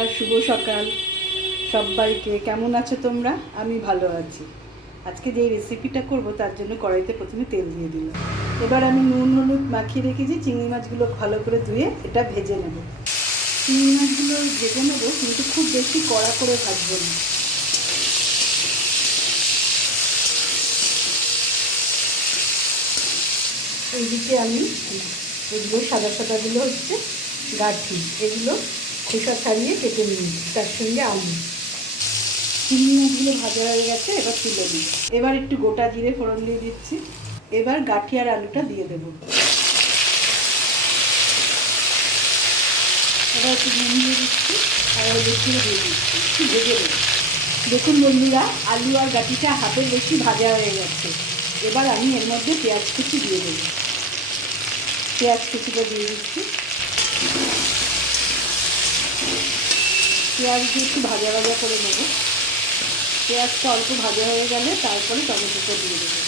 নমস্কার, শুভ সকাল সবাইকে। কেমন আছো তোমরা? আমি ভালো আছি। আজকে যে রেসিপিটা করব তার জন্য কড়াইতে প্রথমে তেল দিয়ে দিলাম। এবার আমি নুন হলুদ মাখিয়ে রেখেছি চিংড়ি মাছগুলো ভালো করে ধুয়ে এটা ভেজে নেব। চিংড়ি মাছগুলো ভেজে নেব, কিন্তু খুব বেশি কড়া করে ভাজবো না। এইদিকে আমি এগুলো সাদা সাদাগুলো হচ্ছে গাঠি, এগুলো খোসা ছাড়িয়ে কেটে নিয়েছি, তার সঙ্গে আলু। চিংড়ি মাছগুলো ভাজা হয়ে গেছে, এবার তুলে দিই। এবার একটু গোটা জিরে ফোড়ন দিয়ে দিচ্ছি। এবার গাঠি আর আলুটা দিয়ে দেবো। এবার একটু নুন দিয়ে দিচ্ছি আর লুচিও দিয়ে দিচ্ছি, একটু ভেজে দেবো। দেখুন বন্ধুরা, আলু আর গাঠিটা হাতের বেশি ভাজা হয়ে গেছে। এবার আমি এর মধ্যে পেঁয়াজ কুচি দিয়ে দেবো। পেঁয়াজ কুচিটা দিয়ে দিচ্ছি। পেঁয়াজ দিয়ে একটু ভাজা ভাজা করে নেব। পেঁয়াজটা অল্প ভাজা হয়ে গেলে তারপরে টমেটোটা দিয়ে দেবো।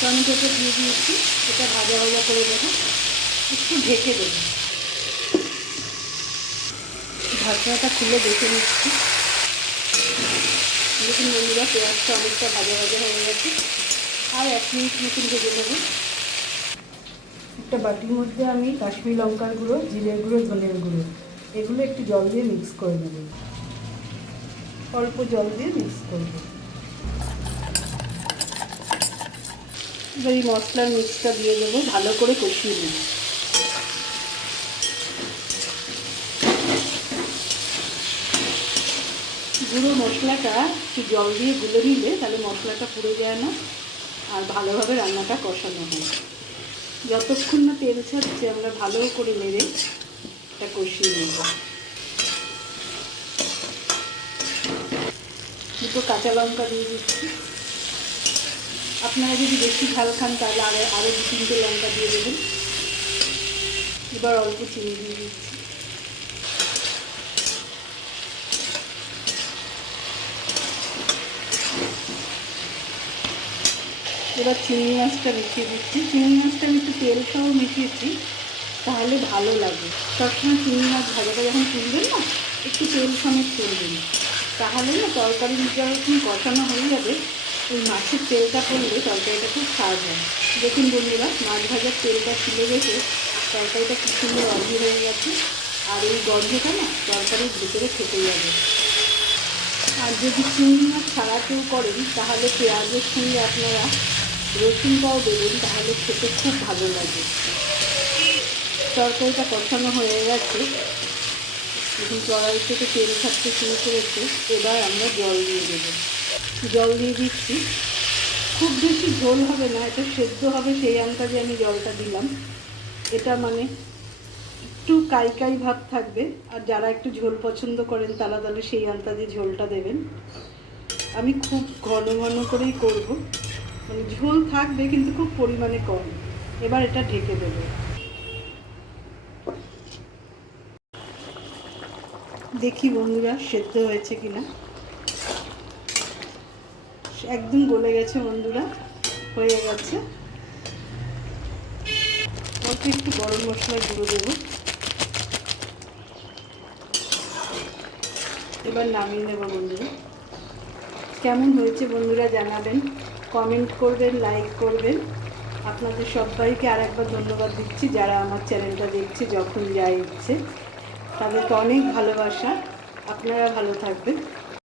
টমেটোটা দিয়ে দিয়েছি, এটা ভাজা ভাজা করে দেবো, একটু ঢেকে দেবো। ঢাকনাটা খুলে দেখে নিচ্ছি। দেখুন বন্ধুরা, পেঁয়াজটা অনেকটা ভাজা ভাজা হয়ে গেছে। আর 1 মিনিট মতন ভেজে নেব। একটা বাটির মধ্যে আমি কাশ্মীরি লঙ্কার গুঁড়ো, জিরের গুঁড়ো, ধনের গুঁড়ো এগুলো একটু জল দিয়ে মিক্স করে নেব। অল্প জল দিয়ে মিক্স করব। এবার এই মশলার মিক্সটা দিয়ে দেবো, ভালো করে কষিয়ে নেব। গুঁড়ো মশলাটা একটু জল দিয়ে গুলে নিলে তাহলে মশলাটা পুড়ে যায় না আর ভালোভাবে রান্নাটা কষানো হয়। যতক্ষণ না তেল ছাড়ছে আমরা ভালো করে নেড়ে এটা কষিয়ে নেব। দুটো কাঁচা লঙ্কা দিয়ে দিচ্ছি। আপনারা যদি বেশি ঝাল খান তাহলে আরও 2-3টে লঙ্কা দিয়ে দেবেন। এবার অল্প চিনি দিয়ে দিচ্ছি। এবার চিংড়ি মাছটা মিশিয়ে দিচ্ছি। চিংড়ি মাছটা আমি একটু তেল সহ মিশিয়েছি, তাহলে ভালো লাগে। সবসময় চিংড়ি মাছ ভাজাটা যখন তুলবেন না, একটু তেল সমেত তুলবেন, তাহলে না তরকারি যখন কষানো হয়ে যাবে ওই মাছের তেলটা পড়লে তরকারিটা খুব স্বাদ হয়। দেখুন বন্ধুরা, মাছ ভাজার তেলটা তুলে রেখে তরকারিটা খুব সুন্দর অল্প হয়ে গেছে। আর এই গন্ধটা না তরকারির ভিতরে খেতে যাবে। আর যদি চিংড়ি মাছ ছাড়া কেউ করেন তাহলে পেঁয়াজের সঙ্গে আপনারা রসুনটাও দেবেন, তাহলে খেতে খুব ভালো লাগে। তরকারিটা কষানো হয়ে গেছে, এখন কড়াই থেকে তেল ছাড়তে শুরু করেছে। এবার আমরা জল দিয়ে দেবো। জল দিয়ে দিচ্ছি। খুব বেশি ঝোল হবে না, এটা সেদ্ধ হবে সেই আন্দাজে আমি জলটা দিলাম। এটা মানে একটু কাই ভাব থাকবে, আর যারা একটু ঝোল পছন্দ করেন তারা তাহলে সেই আন্দাজে ঝোলটা দেবেন। আমি খুব ঘন ঘন করেই করব, মানে ঝোল থাকবে কিন্তু খুব পরিমাণে কম। এবার এটা ঢেকে দেবো। দেখি বন্ধুরা সেদ্ধ হয়েছে কিনা। একদম গলে গেছে বন্ধুরা, হয়ে গেছে। অল্প একটু গরম মশলার গুঁড়ো দেবো। এবার নামিয়ে নেব বন্ধুরা। কেমন হয়েছে বন্ধুরা জানাবেন, কমেন্ট করবেন, লাইক করবেন। আপনাদের সবাইকে আর একবার ধন্যবাদ দিচ্ছি যারা আমার চ্যানেলটা দেখছে যখন যা ইচ্ছে। তাদেরকে অনেক ভালোবাসা। আপনারা ভালো থাকবেন।